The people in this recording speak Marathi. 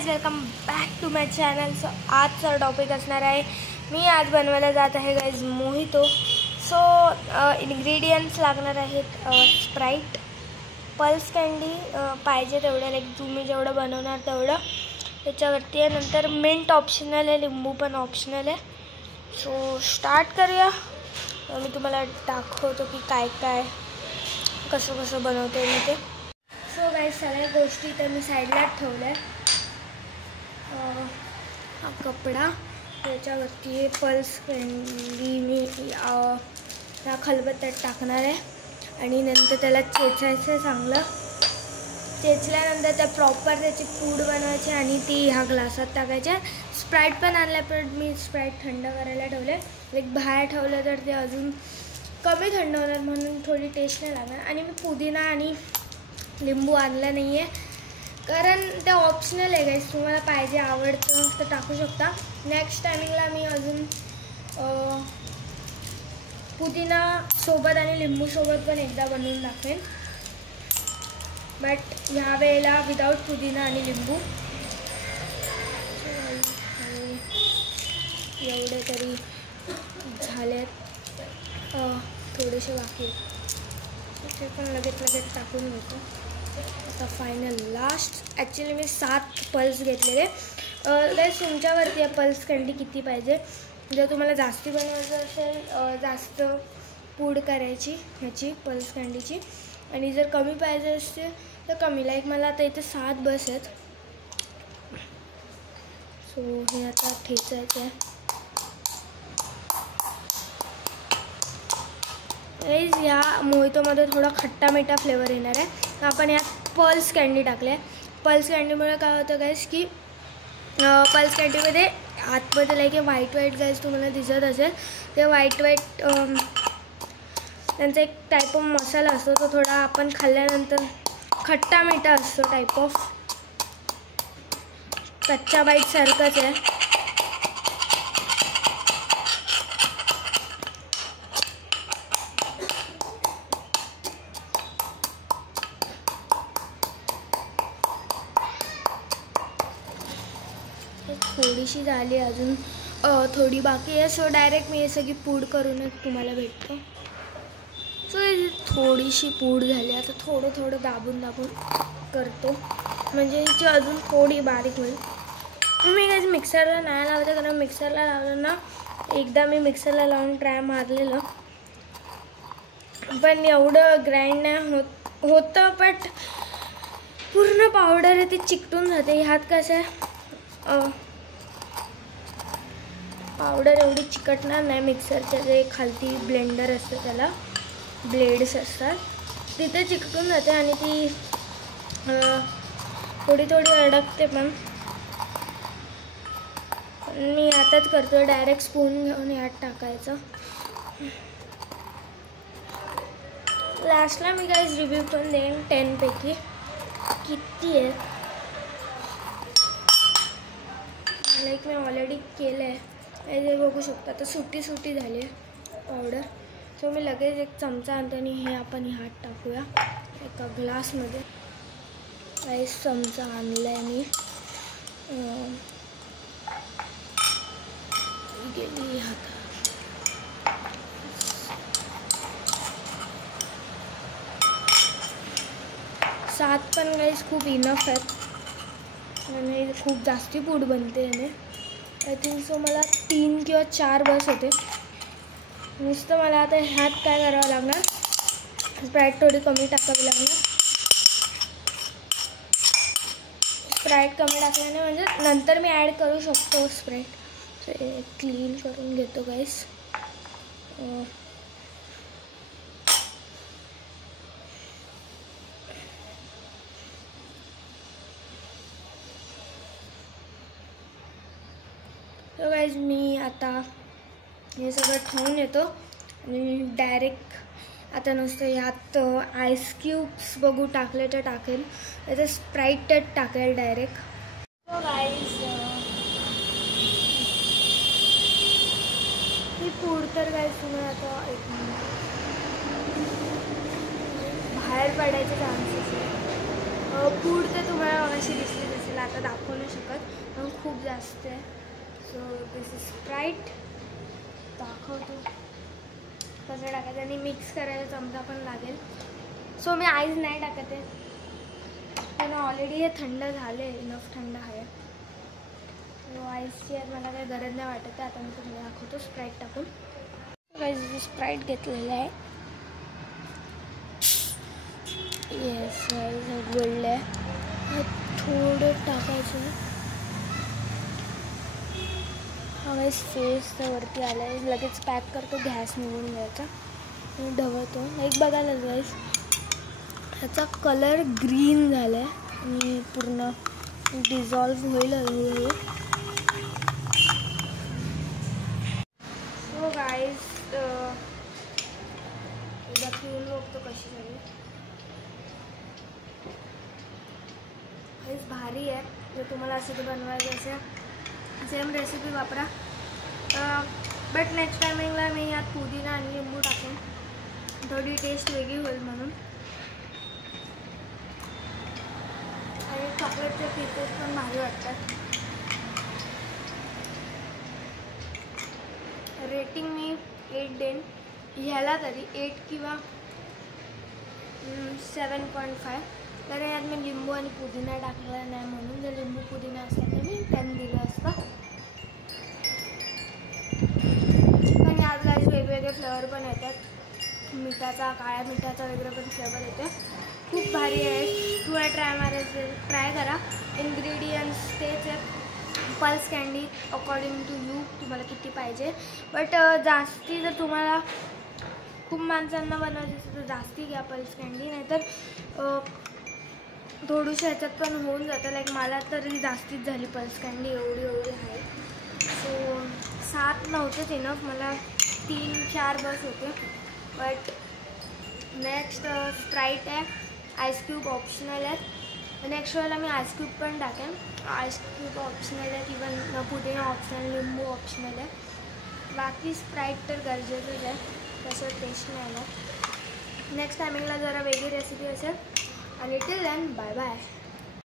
Guys welcome back to my channel. So आजचा टॉपिक असणार आहे, मी आज बनवायला जात आहे गाइज मोहितो. सो इन्ग्रेडियंट्स लागणार आहेत स्प्राईट, पल्स कँडी पाहिजे तेवढं, लाईक तुम्ही जेवढं बनवणार तेवढं. त्याच्यावरती आहे नंतर मिंट ऑप्शनल आहे, लिंबू पण ऑप्शनल आहे. सो स्टार्ट करूया. मी तुम्हाला दाखवतो की काय काय कसं कसं बनवते मी ते. सो गाइस सगळ्या गोष्टी तर मी साईडलाच ठेवल्या आहे. हा कपडा, त्याच्यावरती पल्स कँडी मी त्या खलबत्त्यात टाकणार आहे आणि नंतर त्याला चेचायचं चांगलं. चेचल्यानंतर त्या प्रॉपर त्याची पूड बनवायची आणि ती ह्या ग्लासात टाकायच्या. स्प्राईट पण आणल्या, पण मी स्प्राईट थंड करायला ठेवले. लाईक बाहेर ठेवलं तर ते अजून कमी थंड होणार, म्हणून थोडी टेस्ट नाही लागणार. आणि मी पुदिना आणि लिंबू आणला नाही आहे, कारण ते ऑप्शनल आहे गाईस. तुम्हाला पाहिजे आवडतं तर टाकू शकता. नेक्स्ट टायमिंगला मी अजून पुदिना सोबत आणि लिंबू सोबत पण एकदा बनवून दाखवेन, बट ह्या वेळेला विदाऊट पुदिना आणि लिंबू. एवढे तरी झाले, थोडेसे बाकी ते पण लगेच टाकून घेतो. आता फायनल लास्ट, ॲक्च्युली मी 7 पल्स घेतलेले. गाईस तुमच्यावरती आहे पल्स कँडी किती पाहिजे. जर तुम्हाला जास्ती बनवायचं असेल, जास्त पूड करायची ह्याची पल्स कँडीची, आणि जर कमी पाहिजे असेल तर कमी. लाईक मला आता इथे 7 बस आहेत. सो हे आता ठेचायचं आहे. गाईस या मोहितोमध्ये थोडा खट्टा मिठा फ्लेवर येणार आहे. आपण यात पल्स कँडी टाकले. पल्स कँडीमुळे काय होतं गाईस की पल्स कँडीमध्ये आतमध्ये लाईक व्हाईट गाईस तुम्हाला दिसत असेल, ते व्हाईट त्यांचा एक टाईप ऑफ मसाला असतो, तो थोडा आपण खाल्ल्यानंतर खट्टा मिठा असतो, टाईप ऑफ कच्च्या बाईटसारखंच आहे. थोडीशी झाली, अजून थोडी बाकी आहे. सो डायरेक्ट मी हे सगळी पूड करूनच तुम्हाला भेटतो. सो थोडीशी पूड झाली, आता थोडं दाबून करतो, म्हणजे हिची अजून थोडी बारीक होईल. मी काही मिक्सरला नाही लावते, कारण मिक्सरला लावलं ना, एकदा मी मिक्सरला लावून ट्राय मारलेलं, पण एवढं ग्राइंड नाही होतं, बट पूर्ण पावडर आहे ती चिकटून जाते. ह्यात कसं आहे, पावडर एवढी चिकटणार नाही. मिक्सरच्या जे खालती ब्लेंडर असतं, त्याला ब्लेड्स असतात, तिथे चिकटून जाते आणि ती थोडी अडकते. पण मी आताच करतो, डायरेक्ट स्पून घेऊन यात टाकायचं. लास्टला मी गाईज रिव्ह्यू पण देईन 10 पैकी किती आहे. लाईक मी ऑलरेडी केलं आहे, हे बघू शकता. आता सुटी झाली आहे पावडर. सो मी लगेच एक चमचा आणते आणि हे आपण ह्यात टाकूया एका ग्लासमध्ये. काही चमचा आणला आहे मी, गेली हातात. 7 पण गाईस खूप इनफ आहेत, आणि खूप जास्ती पूड बनते याने. आय थिंक सो मला 3 किंवा 4 बस होते. नुसतं मला आता ह्यात काय करावं लागणार, स्प्राईट थोडी कमी टाकावी लागणार. स्प्राईट कमी टाकल्याने म्हणजे नंतर मी ॲड करू शकतो स्प्राईट. क्लीन करून घेतो गाईस. तर गाईज मी आता हे सगळं ठेवून येतो आणि डायरेक्ट आता नुसतं ह्यात आईस क्यूब्स बघू टाकले तर टाकेल, त्याचं स्प्राईटच टाकेल डायरेक्ट. सो गाईज ही पूड तर गाईज तुम्हाला आता एक बाहेर पडायचे चान्सेस आहे. पूड तर तुम्हाला अशी दिसली तुम्हाला आता दाखवू नाही शकत पण खूप जास्त आहे. So this is sprite. दाखवतो कसं टाकायचं आणि मिक्स करायला चमचा पण लागेल. सो मी आईस नाही टाकत आहे पण ऑलरेडी हे थंड झाले, इनफ थंड आहे. सो आईसची मला काही गरज नाही वाटत आहे. आता मी तुम्हाला दाखवतो स्प्राईट टाकून. स्प्राईट घेतलेलं आहे. येस गोल्ड आहे. थोडं टाकायचं. गाईस फेस तर वरती आला आहे. लगेच पॅक करतो. गॅस निघून द्यायचा आणि ढवळतो. एक बघायला गाईस ह्याचा कलर ग्रीन झाला आहे आणि पूर्ण डिझॉल्व होईल हळूहळू. सो गाईस एकदा पिऊन बघतो कशी झाली. गाईस भारी आहे. जर तुम्हाला असं ते बनवायचं असेल सेम रेसिपी वापरा. बट नेक्स्ट टायमिंगला मी यात पुदिना आणि लिंबू टाकेन, थोडी टेस्ट वेगळी होईल म्हणून. आणि चॉकलेटचे पीसेस पण भारी वाटतात. रेटिंग मी 8 देईन ह्याला, तरी 8 किंवा 7.5. तर यात मी लिंबू आणि पुदिना टाकलेला नाही म्हणून. जर लिंबू पुदिना असतं तर मी 10 दिलं असतं. पण यात गाईस वेगवेगळे फ्लेवर पण येतात. मिठाचा, काळ्या मिठाचा वगैरे पण फ्लेवर येतो. खूप भारी आहे. तुम्हाला ट्राय करा. इन्ग्रेडियंट्स तेच आहेत. Pulse candy according to you, तुम्हाला किती पाहिजे. बट जास्ती जर तुम्हाला खूप माणसांना बनवायची असेल तर जास्ती घ्या पल्स कँडी, नाहीतर थोडीशी ह्याच्यात पण होऊन जातं. लाईक मला तरी जास्तीच झाली पल्स कँडी, एवढी आहे. सो 7 नव्हतेच इनफ, मला 3-4 बस होते. बट नेक्स्ट स्प्राईट आहे. आईस क्यूब ऑप्शनल आहे. नेक्स्ट वेळेला मी आईस क्यूब पण टाकेन. आईस क्यूब ऑप्शनल आहे, इवन पुदिना ऑप्शनल, लिंबू ऑप्शनल आहे. बाकी स्प्राईट तर गरजेचंच आहे, तसं टेस्ट नाही आलं. नेक्स्ट टायमिंगला जरा वेगळी रेसिपी असेल. आणि टिल देन बाय बाय.